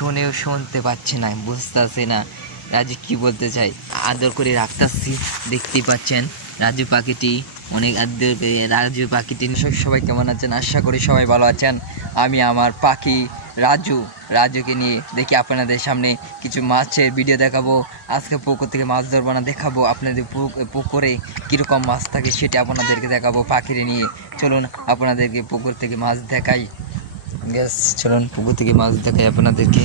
শুনেও শুনতে পাচ্ছে না, বুঝতেছে না রাজু কি বলতে চাই। আদর করে রাখতেছি, দেখতেই পাচ্ছেন রাজু পাখিটি অনেক আদর করে। রাজু পাখিটি সবাই কেমন আছেন? আশা করি সবাই ভালো আছেন। আমি আমার পাখি রাজুকে নিয়ে দেখি আপনাদের সামনে কিছু মাছের ভিডিও দেখাবো। আজকে পুকুর থেকে মাছ ধরবো না, দেখাবো আপনাদের পুকুরে কীরকম মাছ থাকে সেটা আপনাদেরকে দেখাবো পাখিরে নিয়ে। চলুন আপনাদেরকে পুকুর থেকে মাছ দেখাই। গ্যাস চলুন পুকুর থেকে মাছ দেখাই আপনাদেরকে।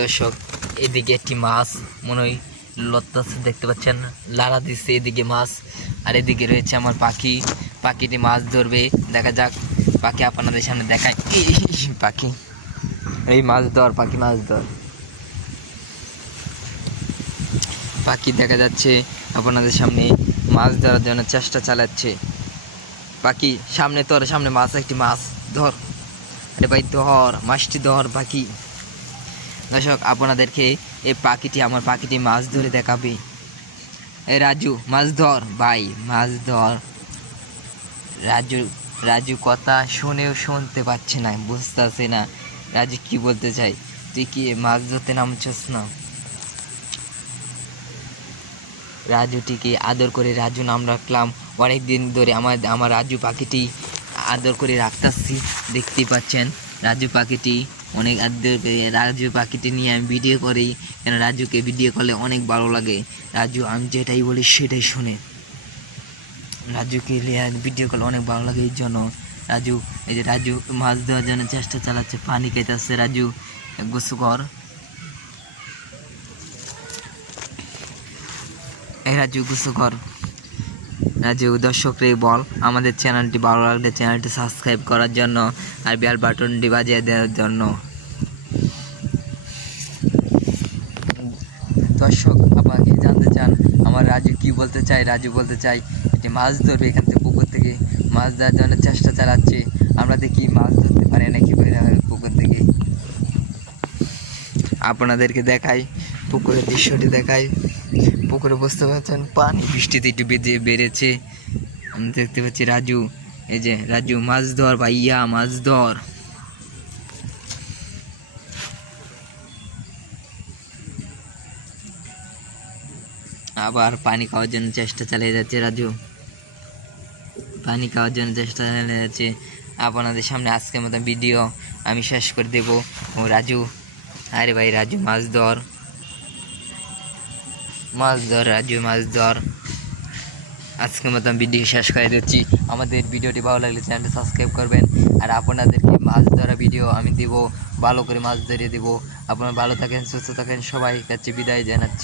দর্শক, এদিকে একটি মাছ মনে হয় লত্তাছে, দেখতে পাচ্ছেন লাড়া দিচ্ছে এদিকে মাছ। আর এদিকে রয়েছে আমার পাখিটি মাছ ধরবে। দেখা যাক, পাখি আপনাদের সামনে দেখায়। পাখি এই মাছ ধর, পাখি মাছ ধর। পাখি দেখা যাচ্ছে আপনাদের সামনে মাছ ধরার জন্য চেষ্টা চালাচ্ছে। পাখি সামনে তোর সামনে মাছ, একটি মাছ ধর। আরে ভাই ধর, মাছটি ধর পাখি। দর্শক, আপনাদেরকে এই পাখিটি আমার পাখিটি মাছ ধরে দেখাবে। এ রাজু মাছ ধর ভাই, মাছ ধর। রাজু কথা শুনেও শুনতে পাচ্ছে না, বুঝতেছে না রাজু কি বলতে চাই। তুই কি মাছ ধরতে নামছস না? রাজুটিকে আদর করে রাজু নাম রাখলাম। অনেক দিন ধরে আমার রাজু পাখিটি আদর করে রাখতেছি, দেখতেই পাচ্ছেন রাজু পাখিটি অনেক আদর করে। রাজু পাখিটি নিয়ে আমি ভিডিও করি, কেন রাজুকে ভিডিও করলে অনেক ভালো লাগে। রাজু আমি যেটাই বলি সেটাই শুনে। রাজুকে ভিডিও করলে অনেক ভালো লাগে, এই জন্য রাজু এই যে রাজু মাছ দেওয়ার জন্য চেষ্টা চালাচ্ছে, পানি খাইতেছে। রাজু গোসু কর। রাজু গোসু কর। রাজু দর্শকরে বল আমাদের চ্যানেলটি ভালো লাগলে চ্যানেলটি সাবস্ক্রাইব করার জন্য আর বেল বাটনটি বাজিয়ে দেওয়ার জন্য। দর্শক, আপনাকে জানতে চান আমার রাজু কি বলতে চাই? রাজু বলতে চাই এটি মাছ ধরবে, এখান থেকে পুকুর থেকে মাছ ধরার জন্য চেষ্টা চালাচ্ছে। আমরা দেখি মাছ ধরতে পারে নাকি পুকুর থেকে। আপনাদেরকে দেখাই, পুকুরের দৃশ্যটি দেখাই। পুকুরে বুঝতে পারছেন পানি বৃষ্টিতে একটু বেড়েছে। আমি দেখতে পাচ্ছি রাজু, এই যে রাজু মাছ ধর ভাইয়া, মাছ ধর। আবার পানি খাওয়ার জন্য চেষ্টা চালিয়ে যাচ্ছে রাজু, পানি খাওয়ার জন্য চেষ্টা চালিয়ে যাচ্ছে। আপনাদের সামনে আজকের মতো ভিডিও আমি শেষ করে দেব। ও রাজু, আরে ভাই রাজু মাছ ধর, মাছ ধর রাজু, মাছ ধর। আজকের মতো ভিডিও শেষ করে দিচ্ছি। আমাদের ভিডিওটি ভালো লাগলে চ্যানেলটি সাবস্ক্রাইব করবেন। আর আপনাদেরকে মাছ ধরা ভিডিও আমি দেবো, ভালো করে মাছ ধরিয়ে দেবো। আপনারা ভালো থাকেন, সুস্থ থাকেন, সবাই কাছে বিদায় জানাচ্ছি।